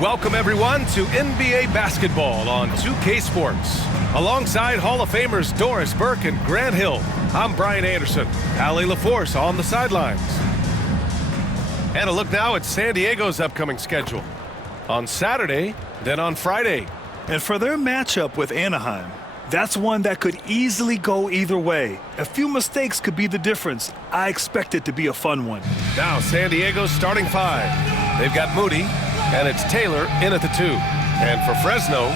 Welcome, everyone, to NBA basketball on 2K Sports. Alongside Hall of Famers Doris Burke and Grant Hill, I'm Brian Anderson. Allie LaForce on the sidelines. And a look now at San Diego's upcoming schedule. On Saturday, then on Friday. And for their matchup with Anaheim, that's one that could easily go either way. A few mistakes could be the difference. I expect it to be a fun one. Now San Diego's starting five. They've got Moody, and it's Taylor in at the 2. And for Fresno,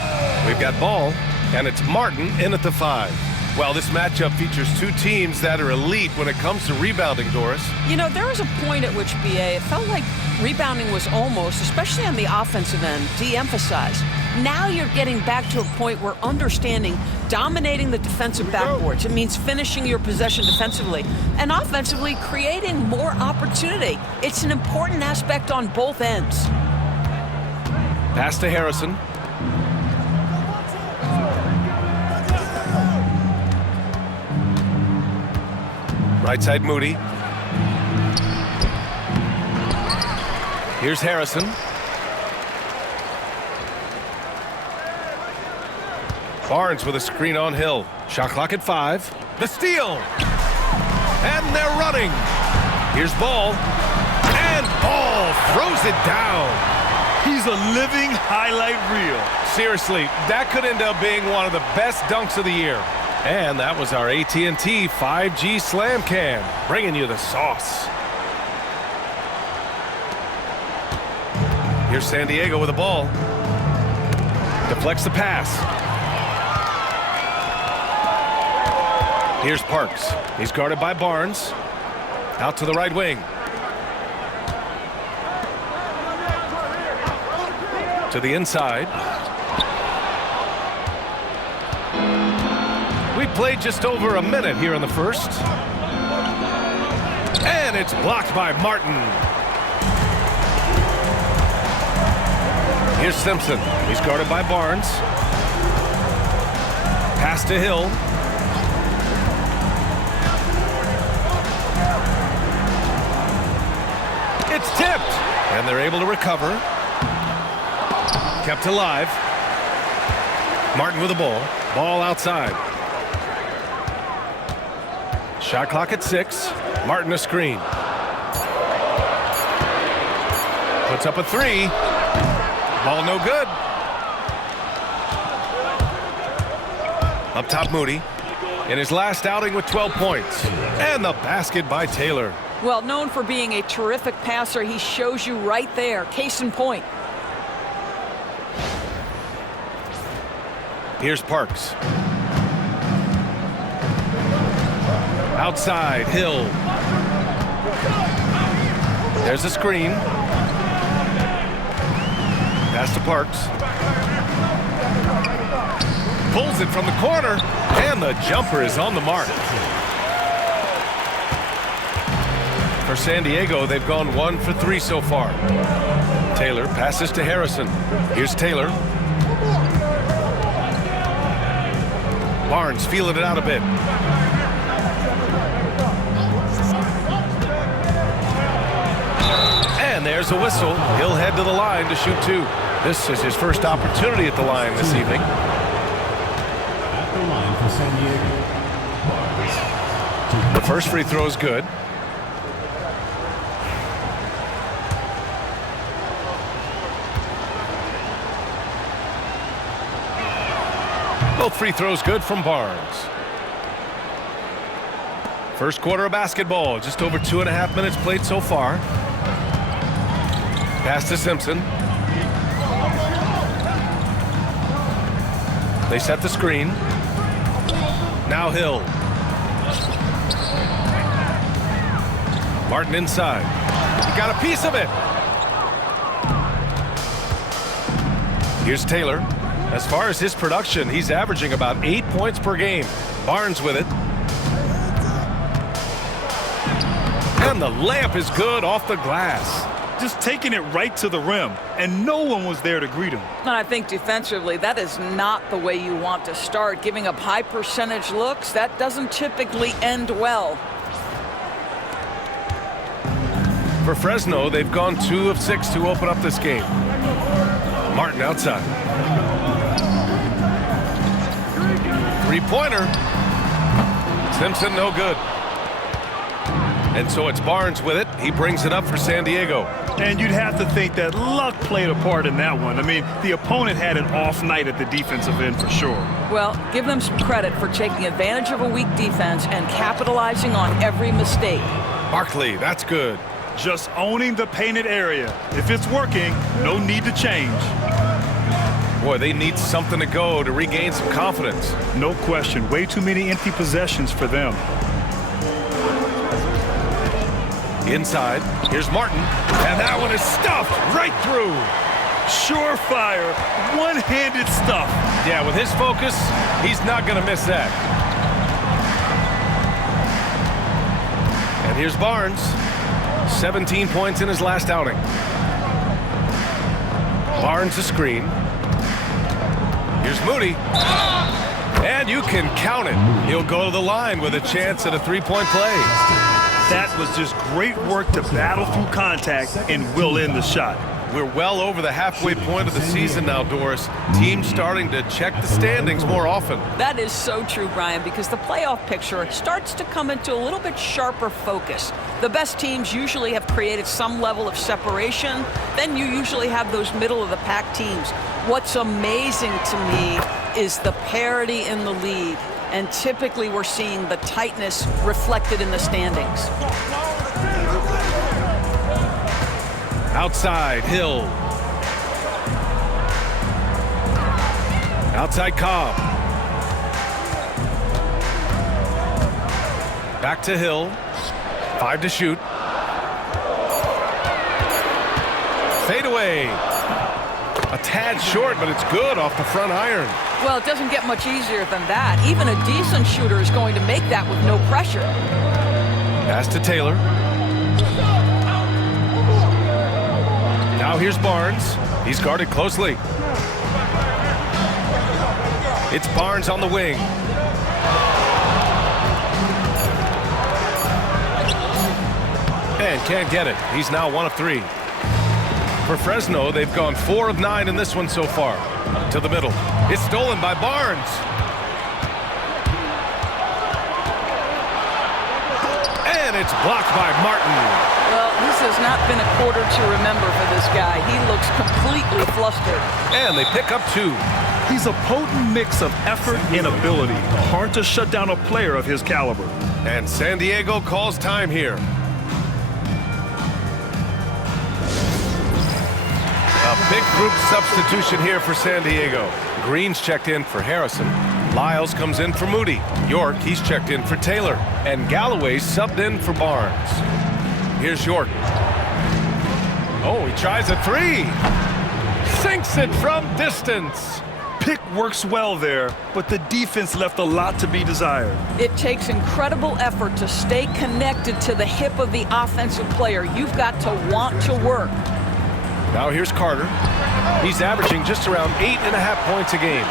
we've got Ball, and it's Martin in at the 5. Well, this matchup features two teams that are elite when it comes to rebounding, Doris. You know, there was a point at which, BA, it felt like rebounding was almost, especially on the offensive end, de-emphasized. Now you're getting back to a point where understanding dominating the defensive backboards. It means finishing your possession defensively and offensively creating more opportunity. It's an important aspect on both ends. Pass to Harrison. Right side, Moody. Here's Harrison. Barnes with a screen on Hill. Shot clock at 5. The steal. And they're running. Here's Ball. And Ball throws it down. He's a living highlight reel. Seriously, that could end up being one of the best dunks of the year. And that was our AT&T 5G Slam Cam, bringing you the sauce. Here's San Diego with the ball. Deflects the pass. Here's Parks. He's guarded by Barnes. Out to the right wing. To the inside. We played just over a minute here in the first. And it's blocked by Martin. Here's Simpson. He's guarded by Barnes. Pass to Hill. It's tipped. And they're able to recover. Kept alive. Martin with the ball. Ball outside. Shot clock at 6. Martin a screen. Puts up a 3. Ball no good. Up top, Moody. In his last outing with 12 points. And the basket by Taylor. Well, known for being a terrific passer, he shows you right there. Case in point. Here's Parks. Outside, Hill. There's a screen. Pass to Parks. Pulls it from the corner, and the jumper is on the mark. For San Diego, they've gone 1 for 3 so far. Taylor passes to Harrison. Here's Taylor. Barnes feeling it out a bit. And there's a whistle. He'll head to the line to shoot 2. This is his first opportunity at the line this evening. At the line for San Diego. The first free throw is good. Both free throws good from Barnes. First quarter of basketball. Just over 2.5 minutes played so far. Pass to Simpson. They set the screen. Now Hill. Martin inside. He got a piece of it. Here's Taylor. As far as his production, he's averaging about 8 points per game. Barnes with it. And the layup is good off the glass. Just taking it right to the rim, and no one was there to greet him. And I think defensively, that is not the way you want to start. Giving up high percentage looks, that doesn't typically end well. For Fresno, they've gone 2 of 6 to open up this game. Martin outside. Three-pointer. Simpson, no good. And so it's Barnes with it. He brings it up for San Diego. And you'd have to think that luck played a part in that one. I mean, the opponent had an off night at the defensive end for sure. Well, give them some credit for taking advantage of a weak defense and capitalizing on every mistake. Barkley, that's good. Just owning the painted area. If it's working, no need to change. Boy, they need something to go to regain some confidence. No question. Way too many empty possessions for them. Inside, here's Martin, and that one is stuffed right through. Surefire, one-handed stuff. Yeah, with his focus, he's not going to miss that. And here's Barnes, 17 points in his last outing. Barnes a screen. Here's Moody. And you can count it. He'll go to the line with a chance at a three-point play. That was just great work to battle through contact and will in the shot. We're well over the halfway point of the season now, Doris. Teams starting to check the standings more often. That is so true, Brian, because the playoff picture starts to come into a little bit sharper focus. The best teams usually have created some level of separation. Then you usually have those middle-of-the-pack teams. What's amazing to me is the parity in the league. And typically we're seeing the tightness reflected in the standings. Outside, Hill. Outside, Cobb. Back to Hill. 5 to shoot. Fade away. A tad short, but it's good off the front iron. Well, it doesn't get much easier than that. Even a decent shooter is going to make that with no pressure. Pass to Taylor. Now here's Barnes. He's guarded closely. It's Barnes on the wing. And can't get it. He's now 1 of 3. For Fresno, they've gone 4 of 9 in this one so far. To the middle. It's stolen by Barnes. And it's blocked by Martin. Well, this has not been a quarter to remember for this guy. He looks completely flustered. And they pick up 2. He's a potent mix of effort and ability. Hard to shut down a player of his caliber. And San Diego calls time here. A big group substitution here for San Diego. Green's checked in for Harrison. Lyles comes in for Moody. York, he's checked in for Taylor. And Galloway subbed in for Barnes. Here's York. Oh, he tries a 3. Sinks it from distance. Pick works well there, but the defense left a lot to be desired. It takes incredible effort to stay connected to the hip of the offensive player. You've got to want to work. Now here's Carter. He's averaging just around 8.5 points a game.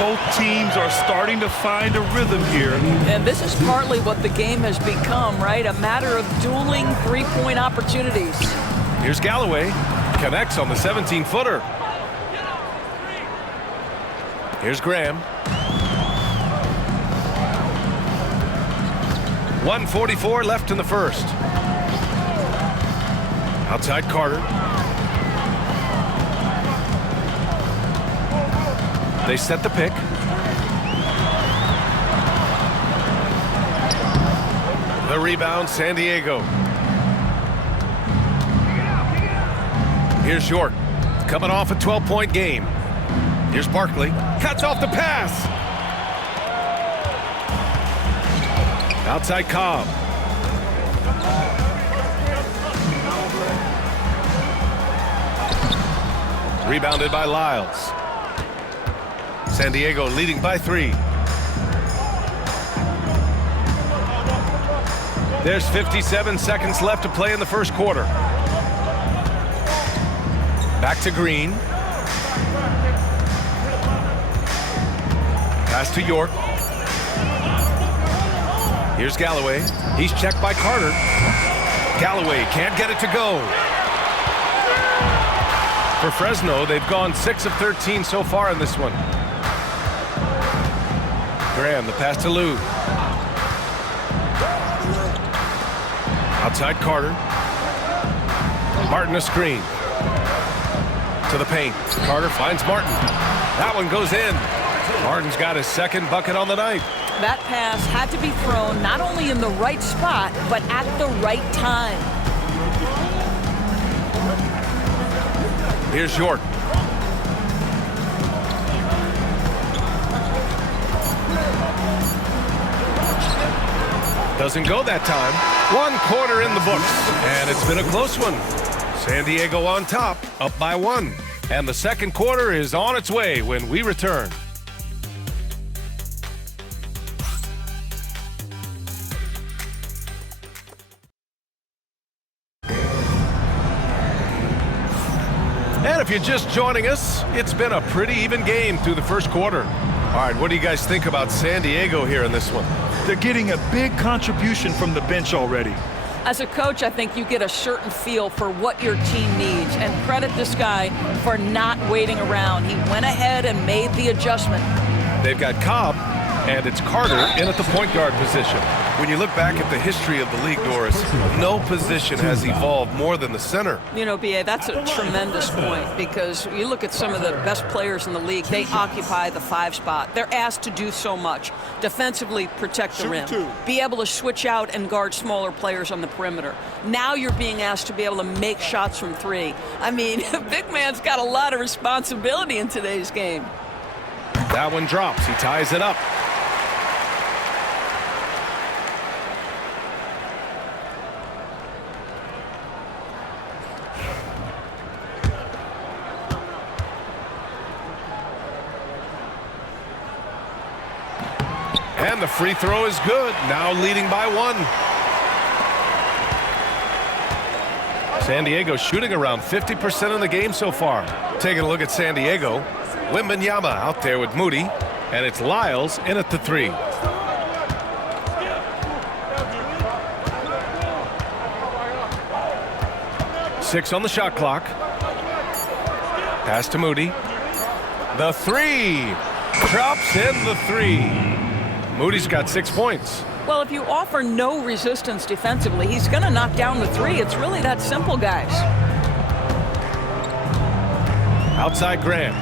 Both teams are starting to find a rhythm here. And this is partly what the game has become, right? A matter of dueling three-point opportunities. Here's Galloway. Connects on the 17-footer. Here's Graham. 1:44 left in the first. Outside Carter. They set the pick. The rebound, San Diego. Here's York, coming off a 12-point game. Here's Barkley, cuts off the pass. Outside Cobb. Rebounded by Lyles. San Diego leading by 3. There's 57 seconds left to play in the first quarter. Back to Green. Pass to York. Here's Galloway. He's checked by Carter. Galloway can't get it to go. For Fresno, they've gone 6 of 13 so far in this one. Graham, the pass to Lou. Outside Carter. Martin a screen. To the paint. Carter finds Martin. That one goes in. Martin's got his second bucket on the night. That pass had to be thrown not only in the right spot, but at the right time. Here's York. Doesn't go that time. 1 quarter in the books, and it's been a close one. San Diego on top, up by 1. And the second quarter is on its way when we return. And if you're just joining us, it's been a pretty even game through the first quarter. All right, what do you guys think about San Diego here in this one? They're getting a big contribution from the bench already. As a coach, I think you get a certain feel for what your team needs, and credit this guy for not waiting around. He went ahead and made the adjustment. They've got Cobb, and it's Carter in at the point guard position. When you look back at the history of the league, Doris, no position has evolved more than the center. You know, B.A., that's a tremendous point, because you look at some of the best players in the league, they occupy the 5 spot. They're asked to do so much. Defensively, protect the rim. Be able to switch out and guard smaller players on the perimeter. Now you're being asked to be able to make shots from 3. I mean, big man's got a lot of responsibility in today's game. That one drops. He ties it up. And the free throw is good. Now leading by 1. San Diego shooting around 50% in the game so far. Taking a look at San Diego. Wembanyama out there with Moody. And it's Lyles in at the 3. Six on the shot clock. Pass to Moody. The 3. Drops in the 3. Moody's got 6 points. Well, if you offer no resistance defensively, he's going to knock down the 3. It's really that simple, guys. Outside Graham.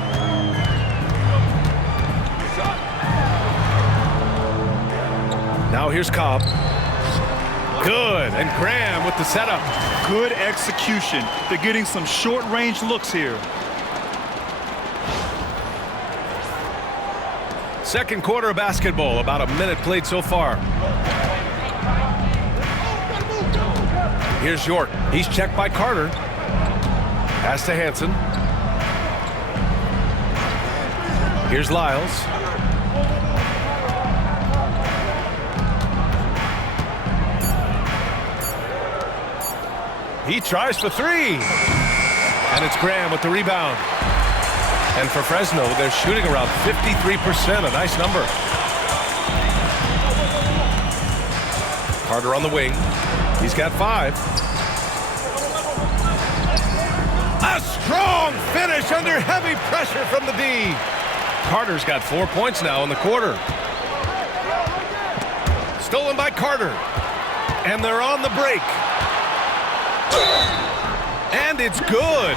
Now here's Cobb. Good, and Graham with the setup. Good execution. They're getting some short-range looks here. Second quarter of basketball, about a minute played so far. Here's York. He's checked by Carter. Pass to Hansen. Here's Lyles. He tries for 3. And it's Graham with the rebound. And for Fresno, they're shooting around 53%, a nice number. Carter on the wing. He's got 5. A strong finish under heavy pressure from the D. Carter's got 4 points now in the quarter. Stolen by Carter. And they're on the break. And it's good.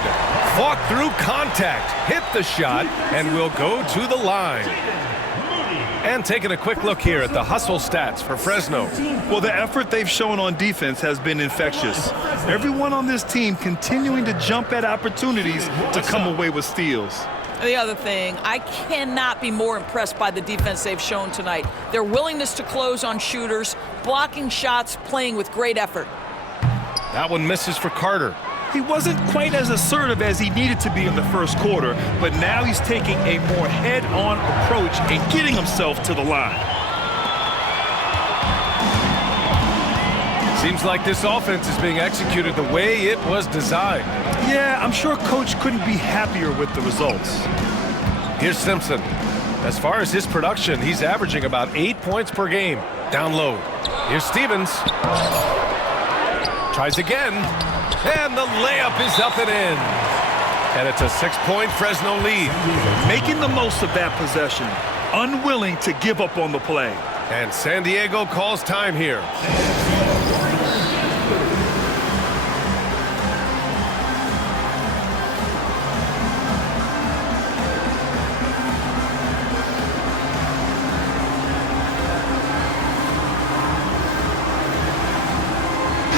Fought through contact, hit the shot, and will go to the line. And taking a quick look here at the hustle stats for Fresno. Well, the effort they've shown on defense has been infectious. Everyone on this team continuing to jump at opportunities to come away with steals. The other thing, I cannot be more impressed by the defense they've shown tonight. Their willingness to close on shooters, blocking shots, playing with great effort. That one misses for Carter. He wasn't quite as assertive as he needed to be in the first quarter, but now he's taking a more head-on approach and getting himself to the line. Seems like this offense is being executed the way it was designed. Yeah, I'm sure Coach couldn't be happier with the results. Here's Simpson. As far as his production, he's averaging about 8 points per game. Down low. Here's Stevens. Tries again. And the layup is up and in. And it's a 6-point Fresno lead. Making the most of that possession, unwilling to give up on the play. And San Diego calls time here.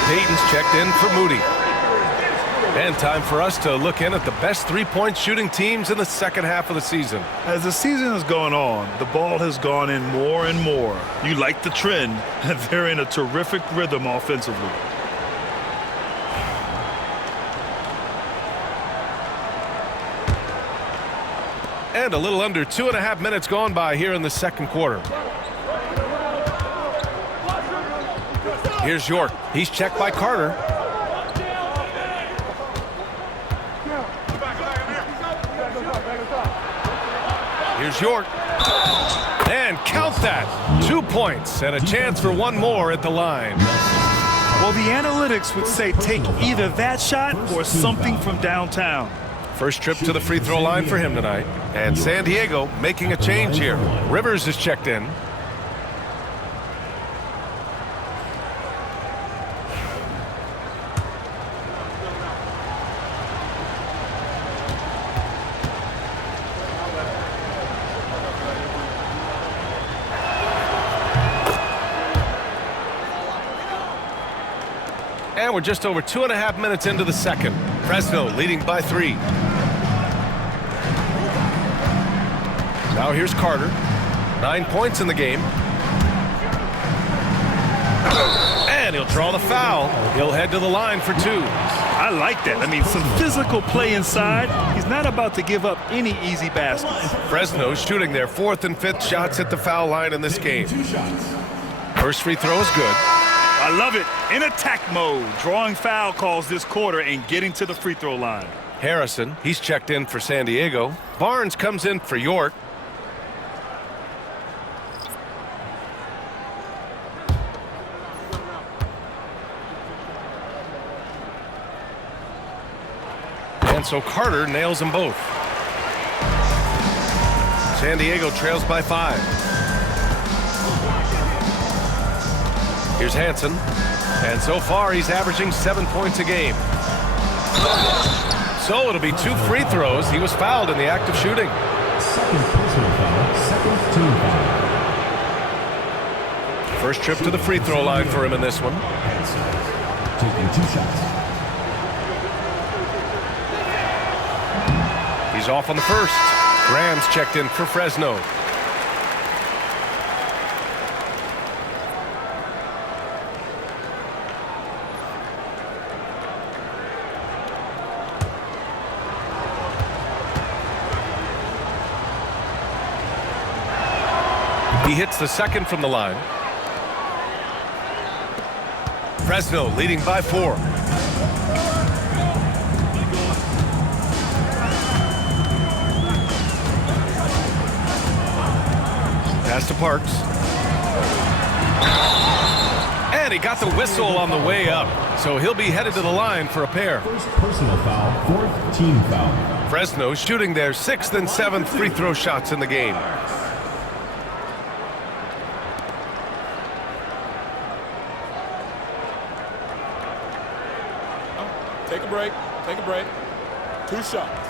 Payton's checked in for Moody. And time for us to look in at the best three-point shooting teams in the second half of the season. As the season has gone on, the ball has gone in more and more. You like the trend, and they're in a terrific rhythm offensively. And a little under 2.5 minutes gone by here in the second quarter. Here's York. He's checked by Carter. Here's York. And count that. 2 points and a chance for one more at the line. Well, the analytics would say take either that shot or something from downtown. First trip to the free throw line for him tonight. And San Diego making a change here. Rivers is checked in. And we're just over 2.5 minutes into the second. Fresno leading by 3. Now here's Carter. 9 points in the game. And he'll draw the foul. He'll head to the line for 2. I like that. I mean, some physical play inside. He's not about to give up any easy baskets. Fresno shooting their 4th and 5th shots at the foul line in this game. First free throw is good. I love it. In attack mode, drawing foul calls this quarter and getting to the free throw line. Harrison, he's checked in for San Diego. Barnes comes in for York. And so Carter nails them both. San Diego trails by 5. Here's Hansen. And so far, he's averaging 7 points a game. So it'll be 2 free throws. He was fouled in the act of shooting. Second personal foul, second team foul. First trip to the free throw line for him in this one. Taking 2 shots. He's off on the first. Graham's checked in for Fresno. He hits the second from the line. Fresno leading by 4. Pass to Parks. And he got the whistle on the way up. So he'll be headed to the line for a pair. First personal foul, 4th team foul. Fresno shooting their 6th and 7th free throw shots in the game. Take a break. Take a break. 2 shots.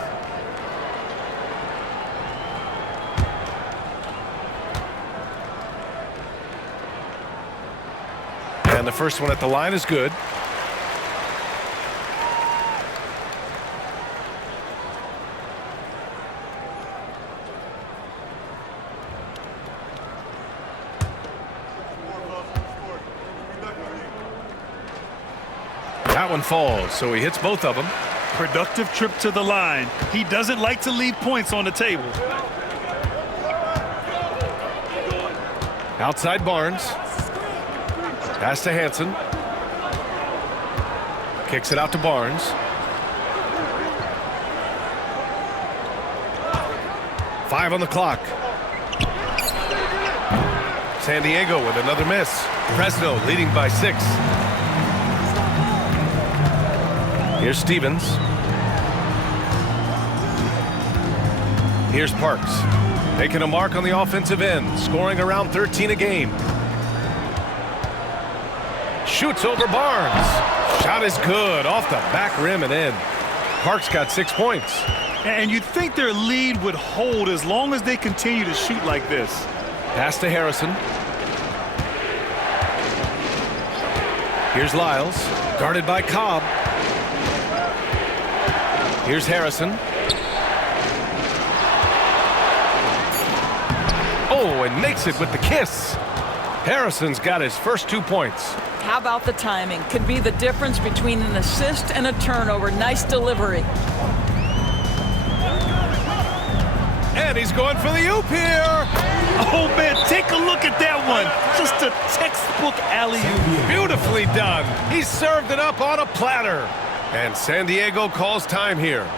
And the first one at the line is good. That one falls, so he hits both of them. Productive trip to the line. He doesn't like to leave points on the table. Outside Barnes. Pass to Hansen. Kicks it out to Barnes. Five on the clock. San Diego with another miss. Fresno leading by 6. Here's Stevens. Here's Parks, taking a mark on the offensive end, scoring around 13 a game. Shoots over Barnes. Shot is good, off the back rim and in. Parks got 6 points. And you'd think their lead would hold as long as they continue to shoot like this. Pass to Harrison. Here's Lyles, guarded by Cobb. Here's Harrison. Oh, and makes it with the kiss. Harrison's got his first 2 points. How about the timing? Could be the difference between an assist and a turnover. Nice delivery. And he's going for the oop here. Oh, man, take a look at that one. Just a textbook alley-oop. Beautifully done. He served it up on a platter. And San Diego calls time here.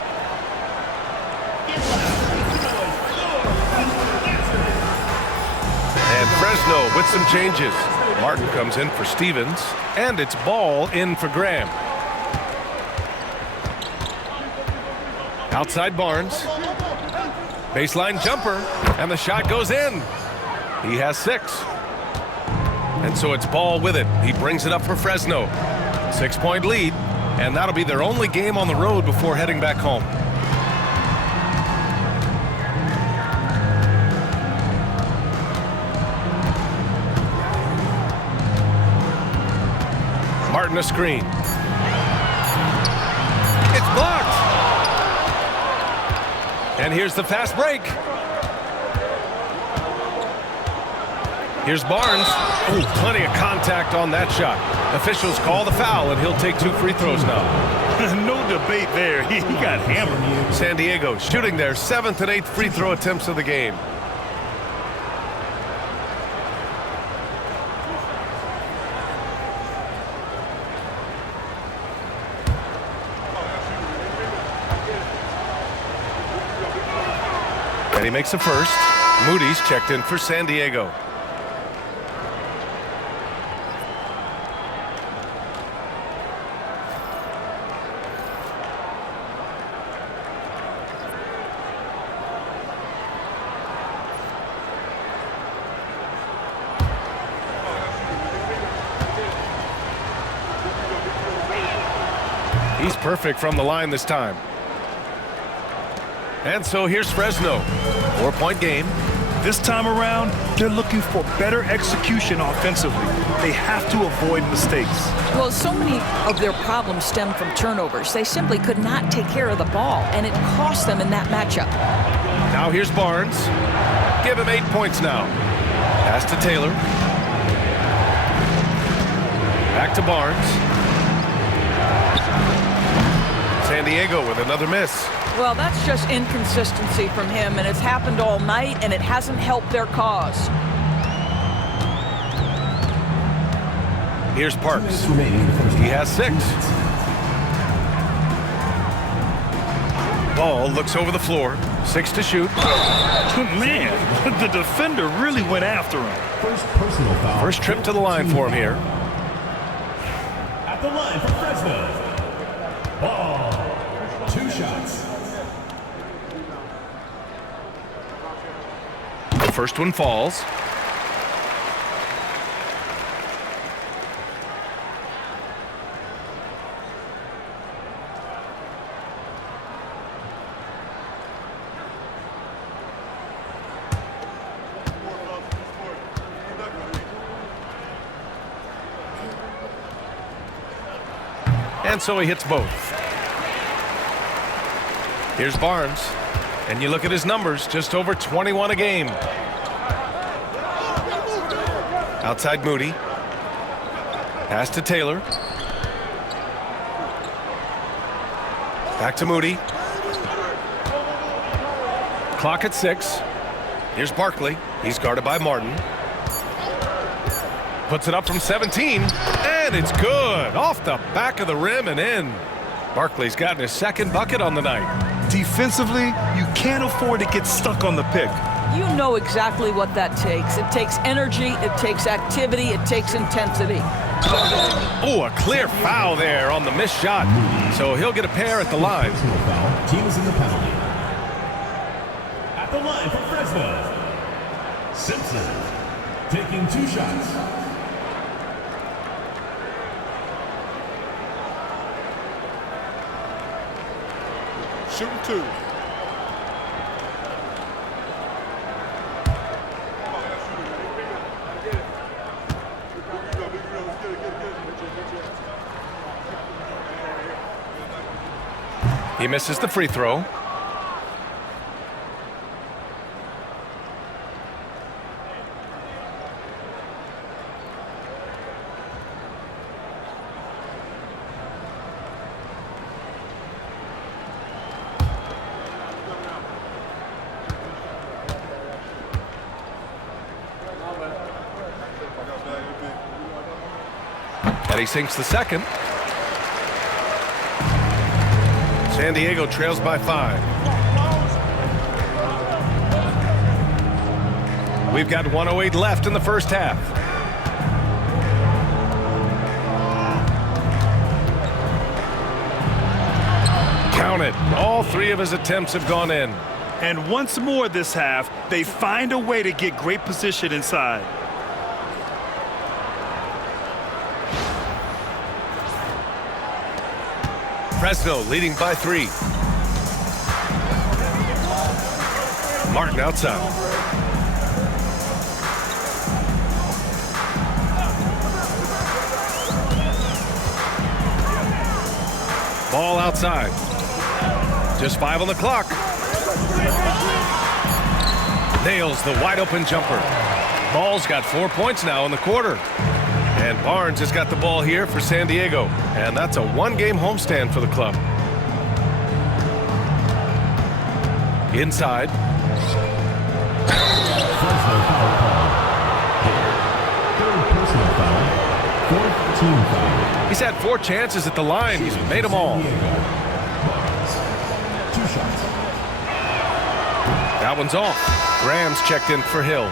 And Fresno with some changes. Martin comes in for Stevens, and it's Ball in for Graham. Outside Barnes. Baseline jumper, and the shot goes in. He has 6. And so it's Ball with it. He brings it up for Fresno. 6-point lead, and that'll be their only game on the road before heading back home. Martin a screen. It's blocked. And here's the fast break. Here's Barnes. Oh, plenty of contact on that shot. Officials call the foul, and he'll take 2 free throws now. No debate there. He got hammered. San Diego shooting their 7th and 8th free throw attempts of the game. And he makes the first. Moody's checked in for San Diego. He's perfect from the line this time. And so here's Fresno. 4-point game. This time around, they're looking for better execution offensively. They have to avoid mistakes. Well, so many of their problems stem from turnovers. They simply could not take care of the ball, and it cost them in that matchup. Now here's Barnes. Give him 8 points now. Pass to Taylor. Back to Barnes. San Diego with another miss. Well, that's just inconsistency from him, and it's happened all night, and it hasn't helped their cause. Here's Parks. He has 6. Ball looks over the floor. 6 to shoot. Man, the defender really went after him. First personal foul. First trip to the line for him here. At the line for Fresno. Ball. 2 shots. The first one falls. And so he hits both. Here's Barnes. And you look at his numbers, just over 21 a game. Outside Moody. Pass to Taylor. Back to Moody. Clock at 6. Here's Barkley. He's guarded by Martin. Puts it up from 17. And it's good. Off the back of the rim and in. Barkley's gotten his 2nd bucket on the night. Defensively, you can't afford to get stuck on the pick. You know exactly what that takes. It takes energy, it takes activity, it takes intensity. Oh, a clear foul there on the missed shot. So he'll get a pair at the line. Personal foul. Team is in the penalty. At At the line for Fresno, Simpson, taking 2 shots. Shooting 2. He misses the free throw. And he sinks the second. San Diego trails by 5. We've got 1:08 left in the first half. Count it. All 3 of his attempts have gone in. And once more this half, they find a way to get great position inside. Fresno leading by 3. Martin outside. Ball outside. Just 5 on the clock. Nails the wide open jumper. Ball's got 4 points now in the quarter. And Barnes has got the ball here for San Diego. And that's a 1-game homestand for the club. Inside. Fresno foul call. Third personal foul. 4th team foul. He's had 4 chances at the line. He's made them all. Barnes, 2 shots. That one's off. Graham's checked in for Hill.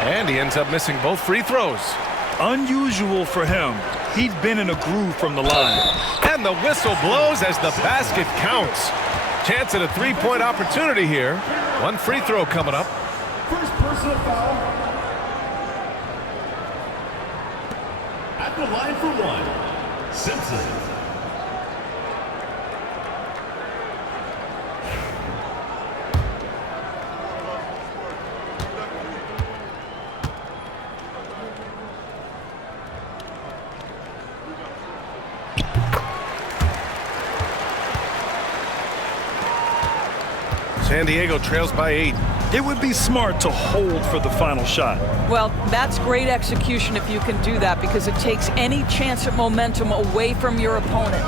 And he ends up missing both free throws. Unusual for him. He'd been in a groove from the line. And the whistle blows as the basket counts. Chance at a 3-point opportunity here. 1 free throw coming up. First personal foul. At the line for 1, Simpson. San Diego trails by 8. It would be smart to hold for the final shot. Well, that's great execution if you can do that, because it takes any chance at momentum away from your opponent.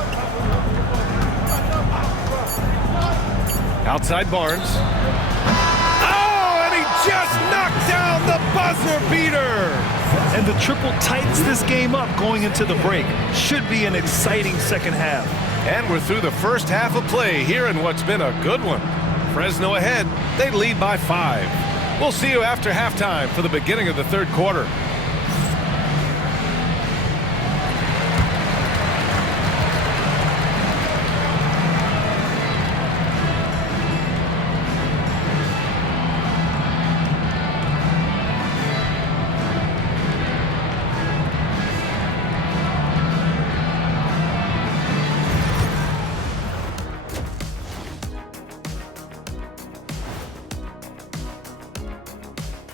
Outside Barnes. Oh, and he just knocked down the buzzer beater. And the triple tightens this game up going into the break. Should be an exciting second half. And we're through the first half of play here in what's been a good one. Fresno ahead. They lead by 5. We'll see you after halftime for the beginning of the third quarter.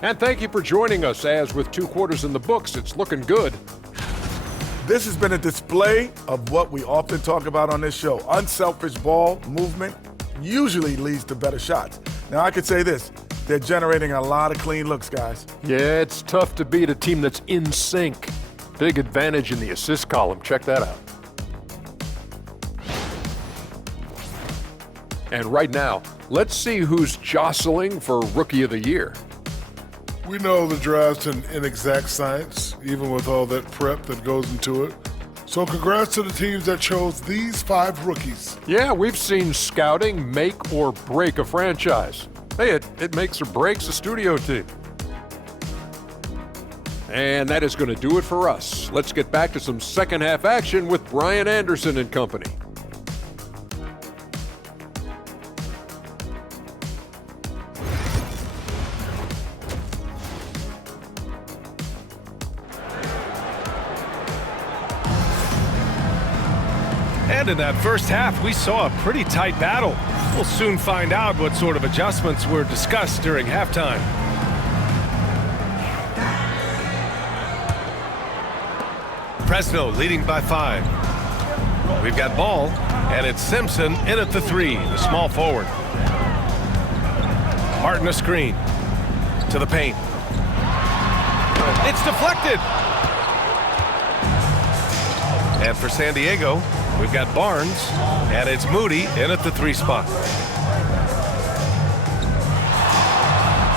And thank you for joining us, as with 2 quarters in the books, it's looking good. This has been a display of what we often talk about on this show. Unselfish ball movement usually leads to better shots. Now, I could say this. They're generating a lot of clean looks, guys. Yeah, it's tough to beat a team that's in sync. Big advantage in the assist column. Check that out. And right now, let's see who's jostling for Rookie of the Year. We know the draft's an inexact science, even with all that prep that goes into it. So congrats to the teams that chose these 5 rookies. Yeah, we've seen scouting make or break a franchise. Hey, it makes or breaks a studio team. And that is going to do it for us. Let's get back to some second half action with Brian Anderson and company. And in that first half, we saw a pretty tight battle. We'll soon find out what sort of adjustments were discussed during halftime. Fresno leading by 5. We've got ball, and it's Simpson in at the 3, the small forward. Martin a screen to the paint. It's deflected. And for San Diego, we've got Barnes, and it's Moody in at the 3 spot.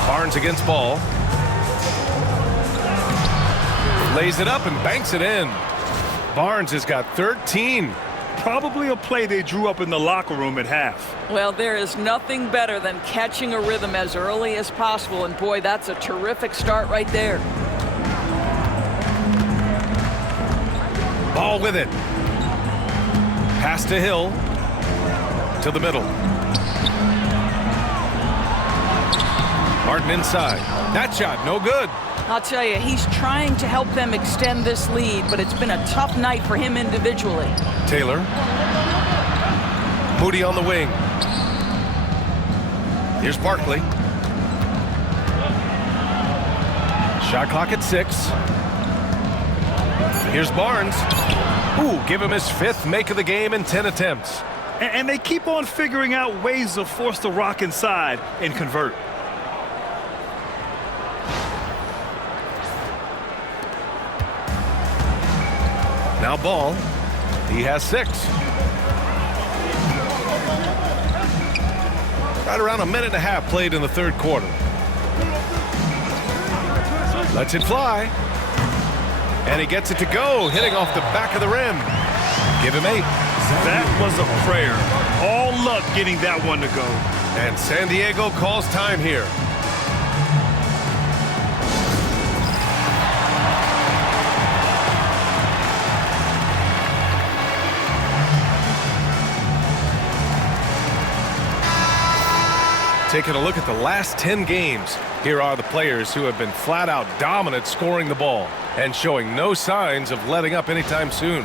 Barnes against ball. Lays it up and banks it in. Barnes has got 13. Probably a play they drew up in the locker room at half. Well, there is nothing better than catching a rhythm as early as possible, and boy, that's a terrific start right there. Ball with it. Pass to Hill. To the middle. Martin inside. That shot, no good. I'll tell you, he's trying to help them extend this lead, but it's been a tough night for him individually. Taylor. Moody on the wing. Here's Barkley. Shot clock at 6. Here's Barnes. Ooh, give him his 5th make of the game in 10 attempts. And they keep on figuring out ways to force the rock inside and convert. Now Ball. He has 6. Right around a minute and a half played in the third quarter. Lets it fly. And he gets it to go, hitting off the back of the rim. Give him 8. That was a prayer. All luck getting that one to go. And San Diego calls time here. Taking a look at the last 10 games, here are the players who have been flat out dominant scoring the ball and showing no signs of letting up anytime soon.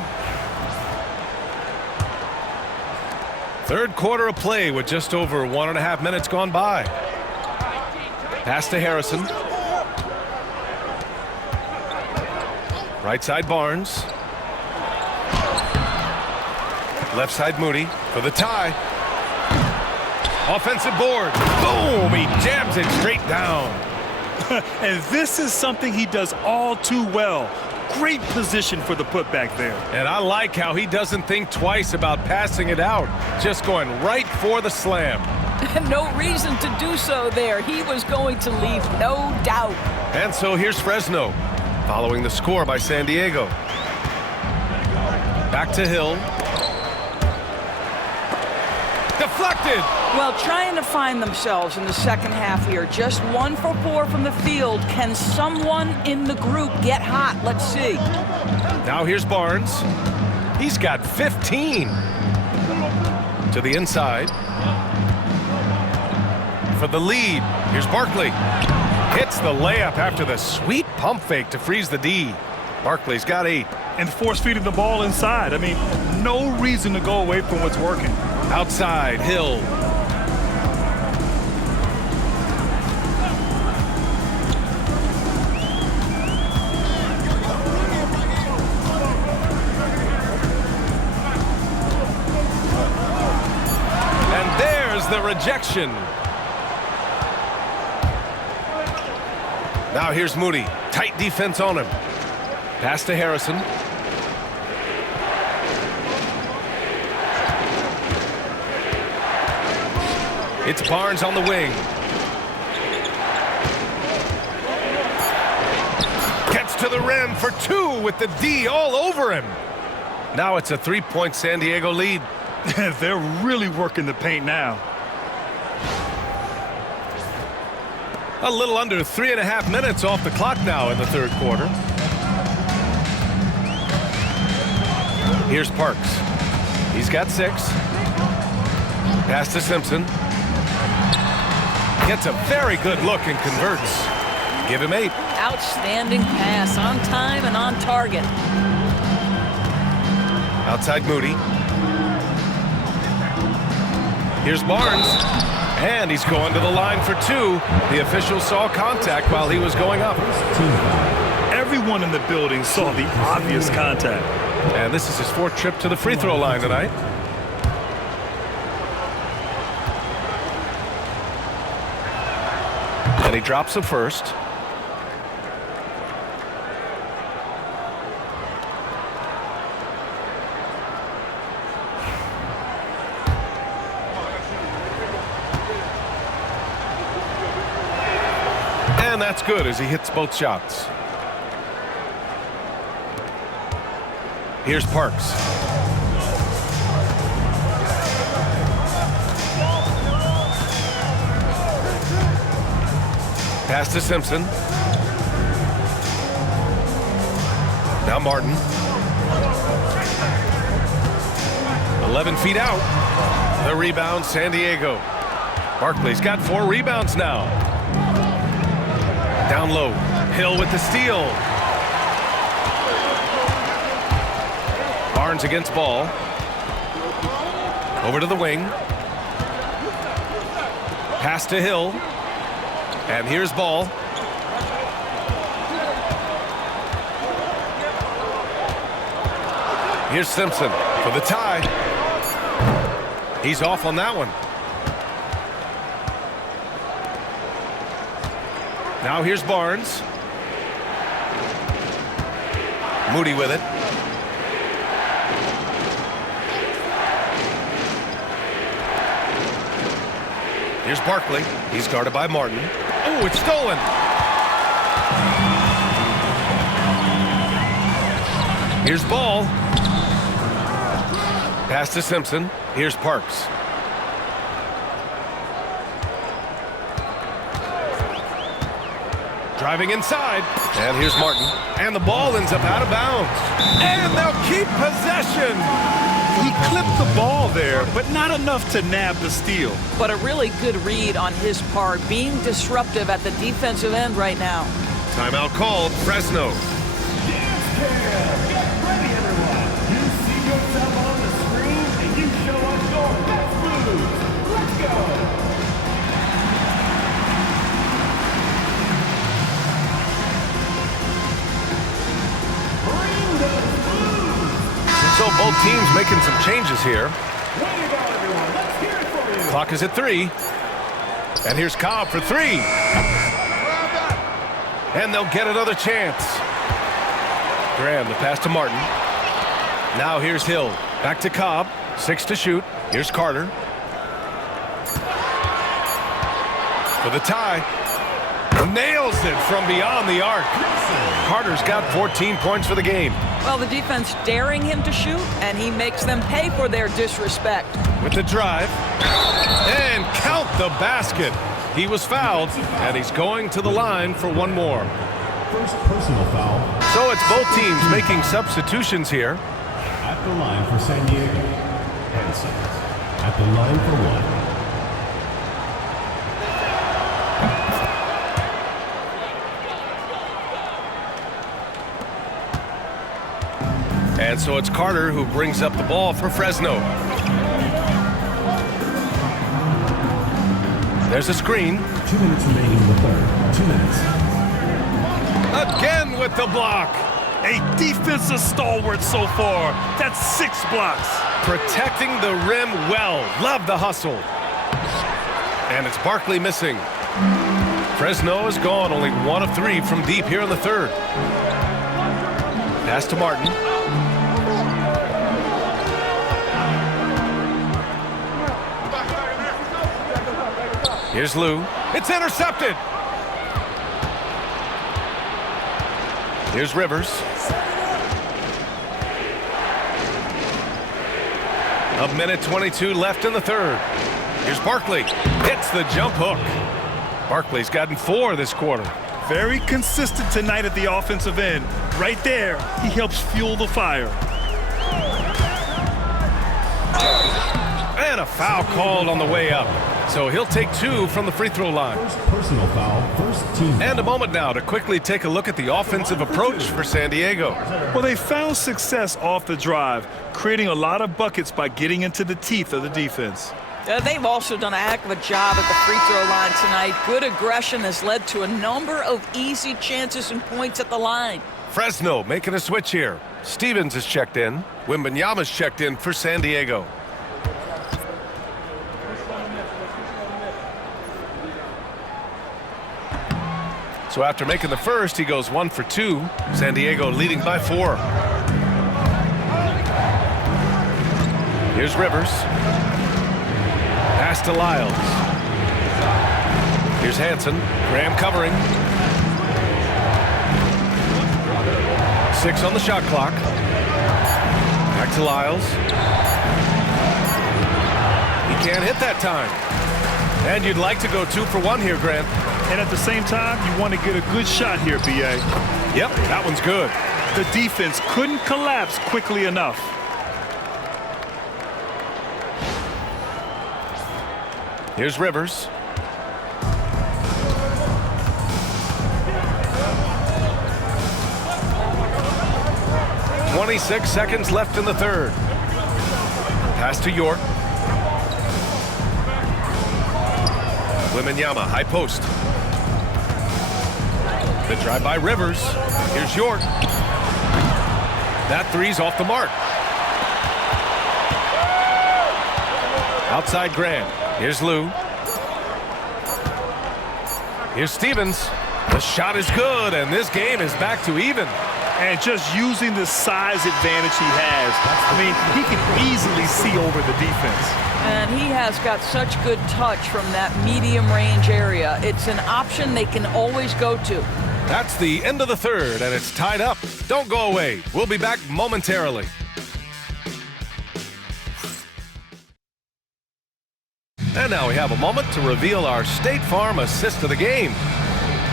Third quarter of play with just over 1.5 minutes gone by. Pass to Harrison. Right side Barnes. Left side Moody for the tie. Offensive board. Boom! He jams it straight down. And this is something he does all too well. Great position for the putback there. And I like how he doesn't think twice about passing it out. Just going right for the slam. No reason to do so there. He was going to leave no doubt. And so here's Fresno, following the score by San Diego. Back to Hill. Deflected. Well, trying to find themselves in the second half here. Just 1 for 4 from the field. Can someone in the group get hot? Let's see. Now here's Barnes. He's got 15. To the inside. For the lead. Here's Barkley. Hits the layup after the sweet pump fake to freeze the D. Barkley's got 8. And force feeding the ball inside. I mean, no reason to go away from what's working. Outside, Hill. And there's the rejection. Now here's Moody. Tight defense on him. Pass to Harrison. It's Barnes on the wing. Gets to the rim for 2 with the D all over him. Now it's a 3-point San Diego lead. They're really working the paint now. A little under 3.5 minutes off the clock now in the third quarter. Here's Parks. He's got 6. Pass to Simpson. Gets a very good look and converts. Give him 8. Outstanding pass, on time and on target. Outside Moody. Here's Barnes. And he's going to the line for 2. The official saw contact while he was going up. Everyone in the building saw the obvious contact. And this is his 4th trip to the free throw line tonight. And he drops the first. And that's good as he hits both shots. Here's Parks. Pass to Simpson. Now Martin. 11 feet out. The rebound, San Diego. Barkley's got 4 rebounds now. Down low. Hill with the steal. Barnes against Ball. Over to the wing. Pass to Hill. And here's Ball. Here's Simpson for the tie. He's off on that one. Now here's Barnes. Moody with it. Here's Barkley. He's guarded by Martin. Oh, it's stolen. Here's Ball. Pass to Simpson. Here's Parks. Driving inside. And here's Martin. And the ball ends up out of bounds. And they'll keep possession. He clipped the ball there, but not enough to nab the steal. But a really good read on his part, being disruptive at the defensive end right now. Timeout called. Fresno. Dance cam! Get ready, everyone! You see yourself on the screen, and you show us your best moves. Let's go! Bring those moves! So both teams making some changes here. Way to go, everyone! Let's hear it for you! Clock is at 3. And here's Cobb for 3. And they'll get another chance. Graham, the pass to Martin. Now here's Hill. Back to Cobb. 6 to shoot. Here's Carter. For the tie. Nails it from beyond the arc. Carter's got 14 points for the game. Well, the defense daring him to shoot, and he makes them pay for their disrespect. With the drive. And count the basket. He was fouled, and he's going to the line for one more. First personal foul. So it's both teams making substitutions here. At the line for San Diego. Henson. At the line for 1. And so it's Carter who brings up the ball for Fresno. There's a screen. 2 minutes remaining in the third. 2 minutes. Again with the block. A defensive stalwart so far. That's 6 blocks. Protecting the rim well. Love the hustle. And it's Barkley missing. Fresno is gone. Only 1 of 3 from deep here in the third. Pass to Martin. Here's Lou. It's intercepted. Here's Rivers. A minute 22 left in the third. Here's Barkley. Hits the jump hook. Barkley's gotten 4 this quarter. Very consistent tonight at the offensive end. Right there, he helps fuel the fire. And a foul called on the way up. So he'll take 2 from the free throw line. Personal foul, first team. And a moment now to quickly take a look at the offensive approach for San Diego. Well, they found success off the drive, creating a lot of buckets by getting into the teeth of the defense. They've also done a heck of a job at the free throw line tonight. Good aggression has led to a number of easy chances and points at the line. Fresno making a switch here. Stevens is checked in. Wembanyama's checked in for San Diego. So after making the first, he goes 1 for 2. San Diego leading by 4. Here's Rivers. Pass to Lyles. Here's Hansen. Graham covering. 6 on the shot clock. Back to Lyles. He can't hit that time. And you'd like to go 2 for 1 here, Grant. And at the same time, you want to get a good shot here, B.A. Yep, that one's good. The defense couldn't collapse quickly enough. Here's Rivers. "26 seconds left in the third. Pass to York. Wembanyama, high post. The drive by Rivers. Here's York. That three's off the mark. Outside Grant. Here's Lou. Here's Stevens. The shot is good, and this game is back to even. And just using the size advantage he has, I mean, he can easily see over the defense. And he has got such good touch from that medium range area. It's an option they can always go to. That's the end of the third, and it's tied up. Don't go away. We'll be back momentarily. And now we have a moment to reveal our State Farm assist of the game.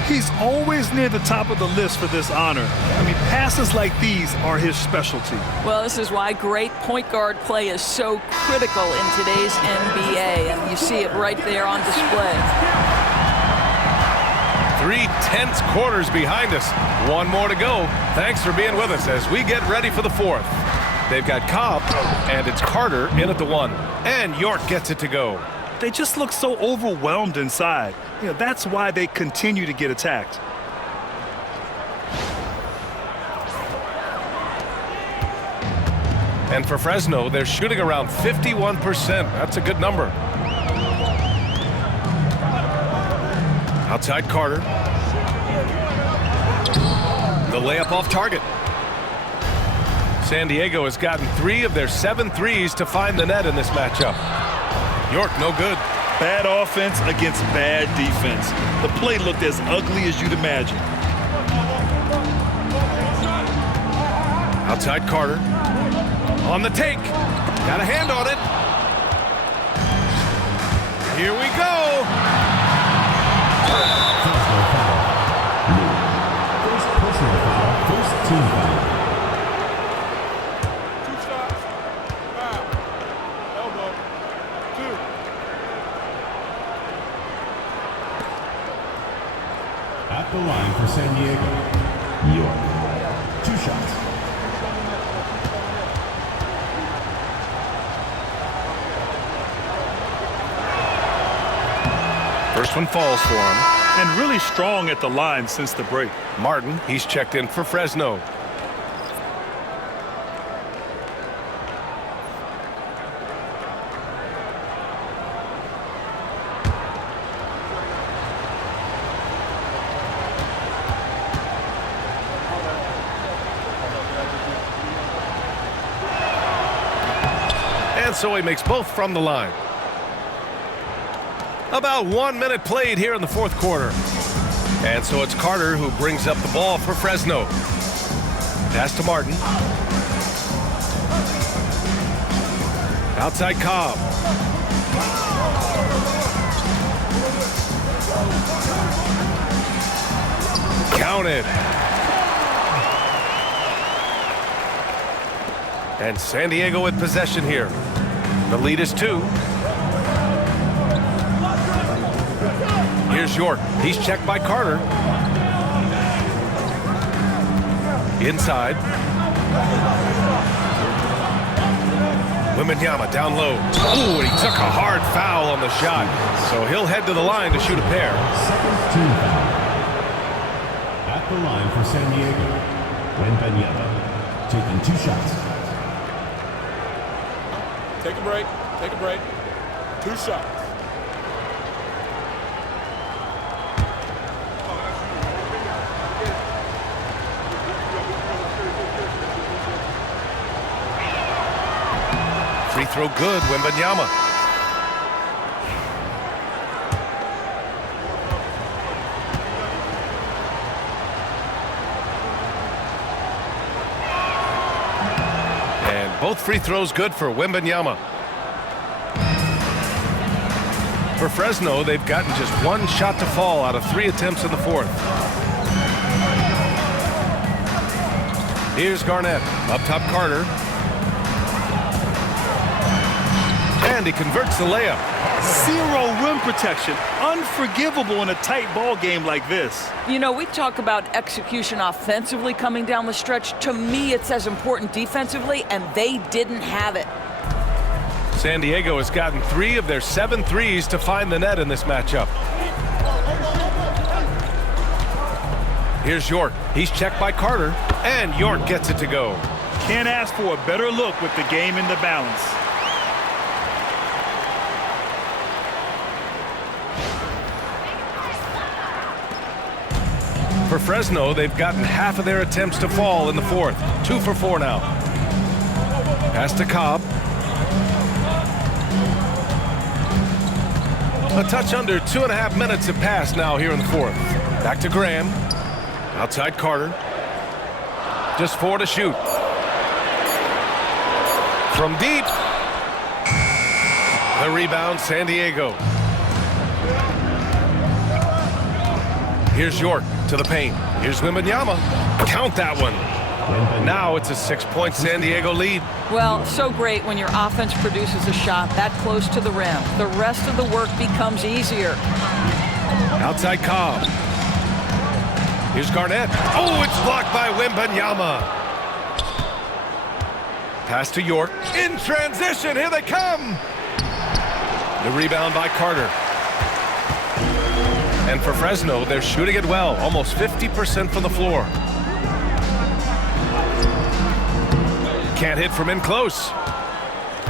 He's always near the top of the list for this honor. I mean, passes like these are his specialty. Well, this is why great point guard play is so critical in today's NBA, and you see it right there on display. 3 tense quarters behind us. 1 more to go. Thanks for being with us as we get ready for the 4th. They've got Cobb, and it's Carter in at the 1. And York gets it to go. They just look so overwhelmed inside. You know, that's why they continue to get attacked. And for Fresno, they're shooting around 51%. That's a good number. Outside Carter. The layup off target. San Diego has gotten 3 of their 7 threes to find the net in this matchup. York, no good. Bad offense against bad defense. The play looked as ugly as you'd imagine. Outside Carter. On the take. Got a hand on it. Here we go. First personal foul, first team foul. 2 shots. Foul. Elbow. 2. At the line for San Diego, York. 2 shots. First one falls for him. And really strong at the line since the break. Martin, he's checked in for Fresno. And so he makes both from the line. About 1 minute played here in the 4th quarter. And so it's Carter who brings up the ball for Fresno. Pass to Martin. Outside Cobb. Counted. And San Diego with possession here. The lead is 2. Here's York. He's checked by Carter. Inside. Wembanyama down low. Ooh, and he took a hard foul on the shot. So he'll head to the line to shoot a pair. Second team foul. At the line for San Diego, Wembanyama taking 2 shots. Take a break. Take a break. 2 shots. Free throw good, Wembanyama. And both free throws good for Wembanyama. For Fresno, they've gotten just 1 shot to fall out of 3 attempts in the 4th. Here's Garnett. Up top, Carter. And he converts the layup. 0 rim protection. Unforgivable in a tight ball game like this. You know, we talk about execution offensively coming down the stretch. To me, it's as important defensively, and they didn't have it. San Diego has gotten 3 of their 7 threes to find the net in this matchup. Here's York. He's checked by Carter, and York gets it to go. Can't ask for a better look with the game in the balance. For Fresno, they've gotten half of their attempts to fall in the 4th. 2 for 4 now. Pass to Cobb. A touch under 2.5 minutes have passed now here in the 4th. Back to Graham. Outside Carter. Just 4 to shoot. From deep. The rebound, San Diego. Here's York to the paint. Here's Wembanyama. Count that one. Now it's a 6-point San Diego lead. Well, so great when your offense produces a shot that close to the rim. The rest of the work becomes easier. Outside Cobb. Here's Garnett. Oh, it's blocked by Wembanyama. Pass to York. In transition, here they come. The rebound by Carter. And for Fresno, they're shooting it well, almost 50% from the floor. Can't hit from in close.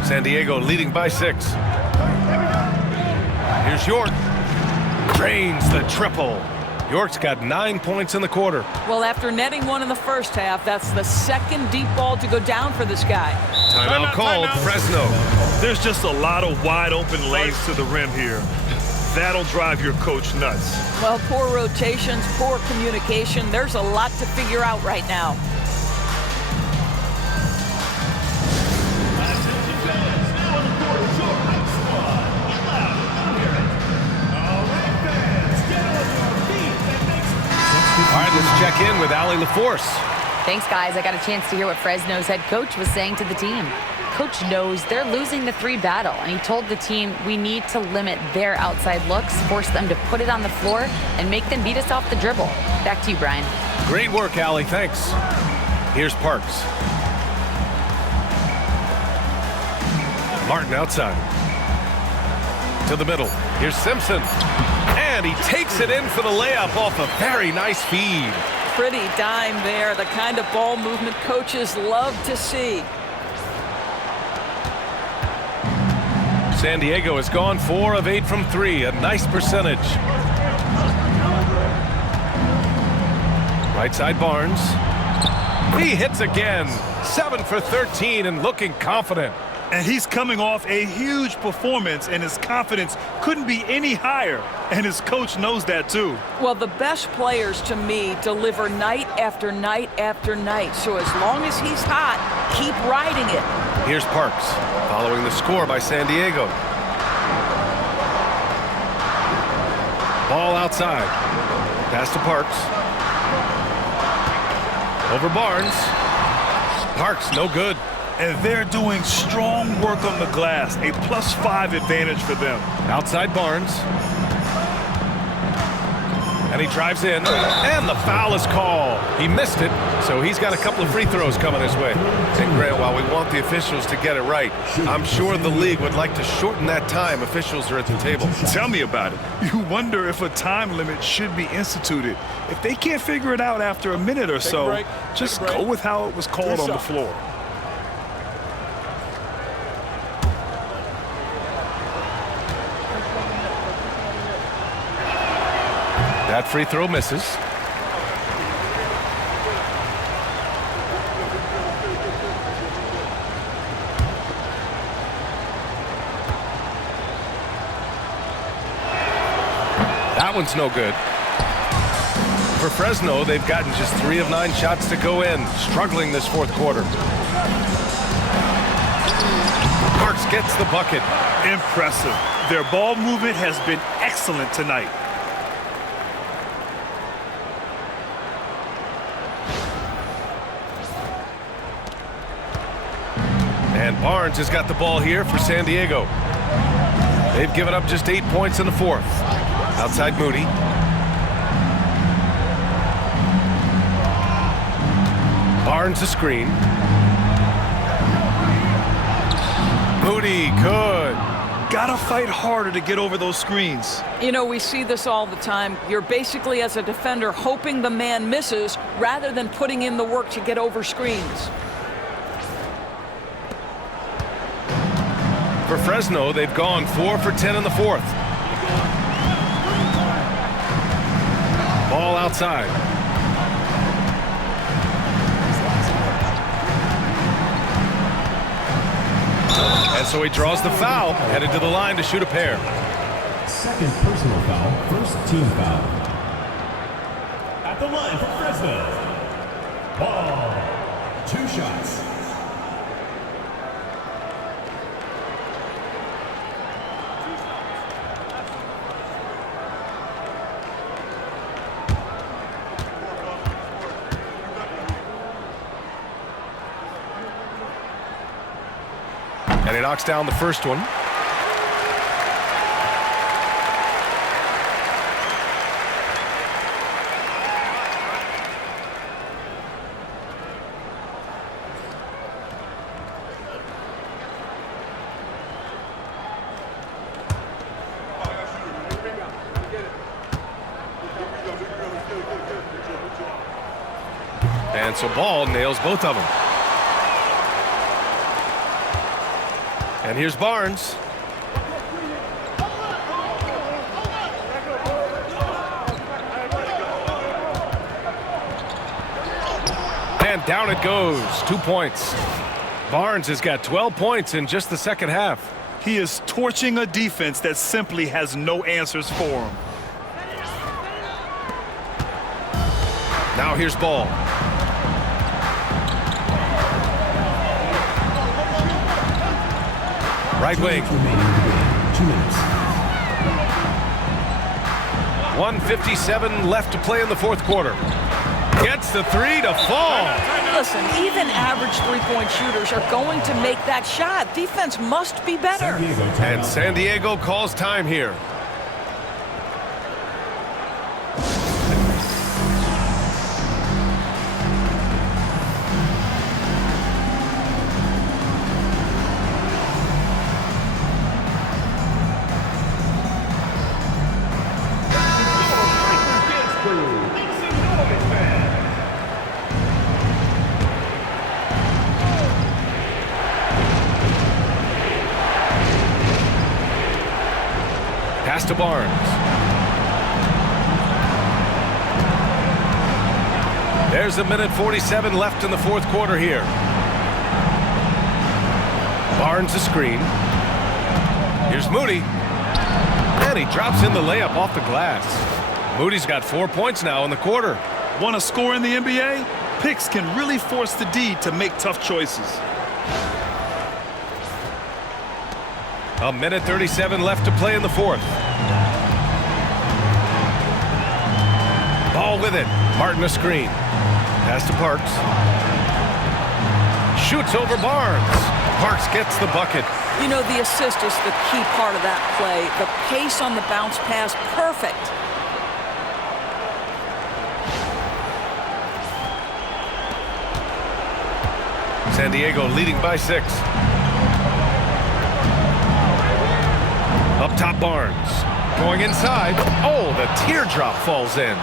San Diego leading by 6. Here's York. Drains the triple. York's got 9 points in the quarter. Well, after netting 1 in the first half, that's the 2nd deep ball to go down for this guy. Timeout called, Fresno. There's just a lot of wide open lanes to the rim here. That'll drive your coach nuts. Well, poor rotations, poor communication. There's a lot to figure out right now. All right, let's check in with Allie LaForce. Thanks, guys. I got a chance to hear what Fresno's head coach was saying to the team. Coach knows they're losing the 3 battle, and he told the team we need to limit their outside looks, force them to put it on the floor, and make them beat us off the dribble. Back to you, Brian. Great work, Allie. Thanks. Here's Parks. Martin outside. To the middle. Here's Simpson. And he takes it in for the layup off a very nice feed. Pretty dime there, the kind of ball movement coaches love to see. San Diego has gone 4 of 8 from 3, a nice percentage. Right side Barnes. He hits again. 7 for 13 and looking confident. And he's coming off a huge performance, and his confidence couldn't be any higher. And his coach knows that, too. Well, the best players, to me, deliver night after night after night. So as long as he's hot, keep riding it. Here's Parks, following the score by San Diego. Ball outside. Pass to Parks. Over Barnes. Parks, no good. And they're doing strong work on the glass. A +5 advantage for them. Outside Barnes. And he drives in, and the foul is called. He missed it, so he's got a couple of free throws coming his way. And Grant, while we want the officials to get it right, I'm sure the league would like to shorten that time officials are at the table. Tell me about it. You wonder if a time limit should be instituted. If they can't figure it out after a minute or so, just go with how it was called on the floor. That free throw misses. That one's no good. For Fresno, they've gotten just 3 of 9 shots to go in, struggling this fourth quarter. Parks gets the bucket. Impressive. Their ball movement has been excellent tonight. And Barnes has got the ball here for San Diego. They've given up just 8 points in the fourth. Outside Moody. Barnes a screen. Moody, good. Gotta fight harder to get over those screens. You know, we see this all the time. You're basically, as a defender, hoping the man misses rather than putting in the work to get over screens. For Fresno, they've gone 4 for 10 in the fourth. Ball outside. And so he draws the foul, headed to the line to shoot a pair. Second personal foul, first team foul. At the line for Fresno. Ball. 2 shots. And he knocks down the first one. And so Ball nails both of them. And here's Barnes. And down it goes. 2 points. Barnes has got 12 points in just the second half. He is torching a defense that simply has no answers for him. Now here's Ball. Right wing. 2 minutes. 1:57 left to play in the fourth quarter. Gets the 3 to fall. Listen, even average three-point shooters are going to make that shot. Defense must be better. And San Diego calls time here. Pass to Barnes. There's 1:47 left in the fourth quarter here. Barnes a screen. Here's Moody. And he drops in the layup off the glass. Moody's got 4 points now in the quarter. Want to score in the NBA? Picks can really force the D to make tough choices. A minute 37 left to play in the fourth. Ball with it. Martin a screen. Pass to Parks. Shoots over Barnes. Parks gets the bucket. You know, the assist is the key part of that play. The pace on the bounce pass, perfect. San Diego leading by 6. Up top, Barnes. Going inside. Oh, the teardrop falls in.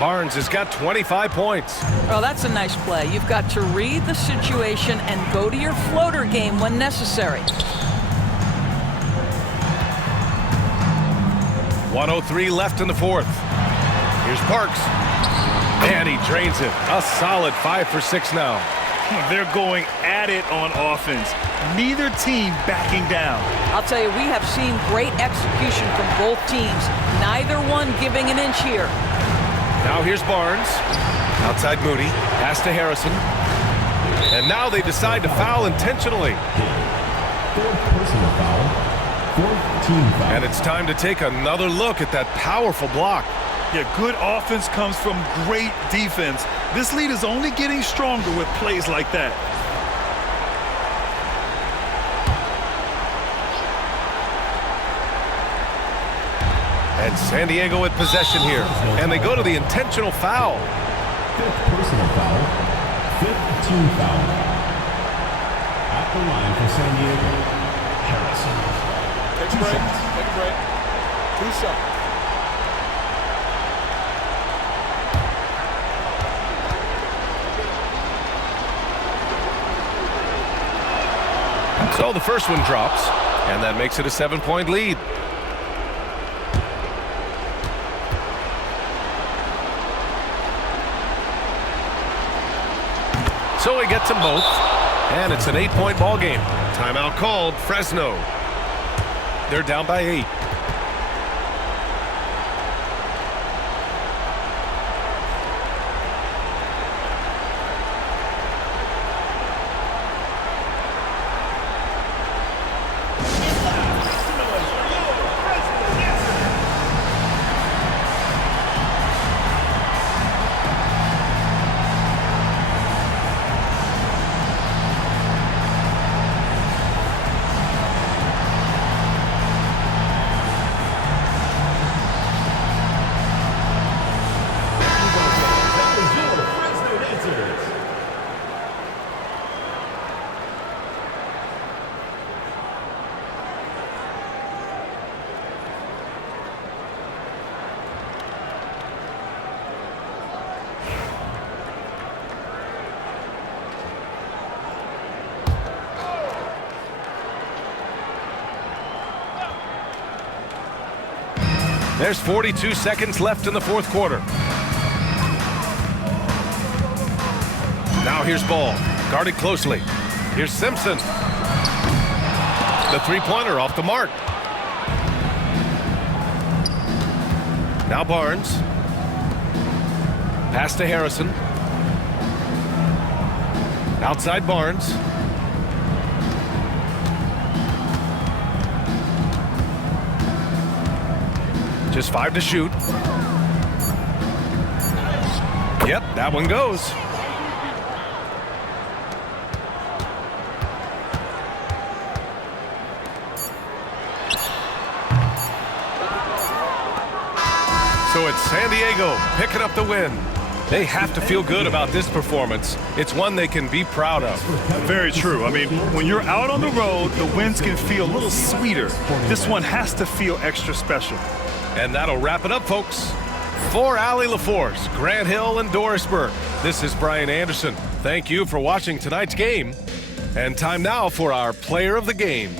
Barnes has got 25 points. Oh, that's a nice play. You've got to read the situation and go to your floater game when necessary. 1:03 left in the fourth. Here's Parks. And he drains it. A solid 5 for 6 now. They're going at it on offense. Neither team backing down. I'll tell you, we have seen great execution from both teams. Neither one giving an inch here. Now here's Barnes. Outside Moody. Pass to Harrison. And now they decide to foul intentionally. Fourth personal foul. Fourth team foul. And it's time to take another look at that powerful block. Yeah, good offense comes from great defense. This lead is only getting stronger with plays like that. And San Diego with possession here. And they go to the intentional foul. Fifth personal foul. Fifth team foul. At the line for San Diego, Harrison. Take a break. Take a break. 2 shots. So the first one drops, and that makes it a 7-point lead. So he gets them both, and it's an 8-point ball game. Timeout called, Fresno. They're down by 8. There's 42 seconds left in the fourth quarter. Now here's Ball, guarded closely. Here's Simpson. The three-pointer off the mark. Now Barnes. Pass to Harrison. Outside Barnes. Just 5 to shoot. Yep, that one goes. So it's San Diego picking up the win. They have to feel good about this performance. It's one they can be proud of. Very true. I mean, when you're out on the road, the wins can feel a little sweeter. This one has to feel extra special. And that'll wrap it up, folks. For Allie LaForce, Grant Hill, and Dorisburg, this is Brian Anderson. Thank you for watching tonight's game. And time now for our player of the game.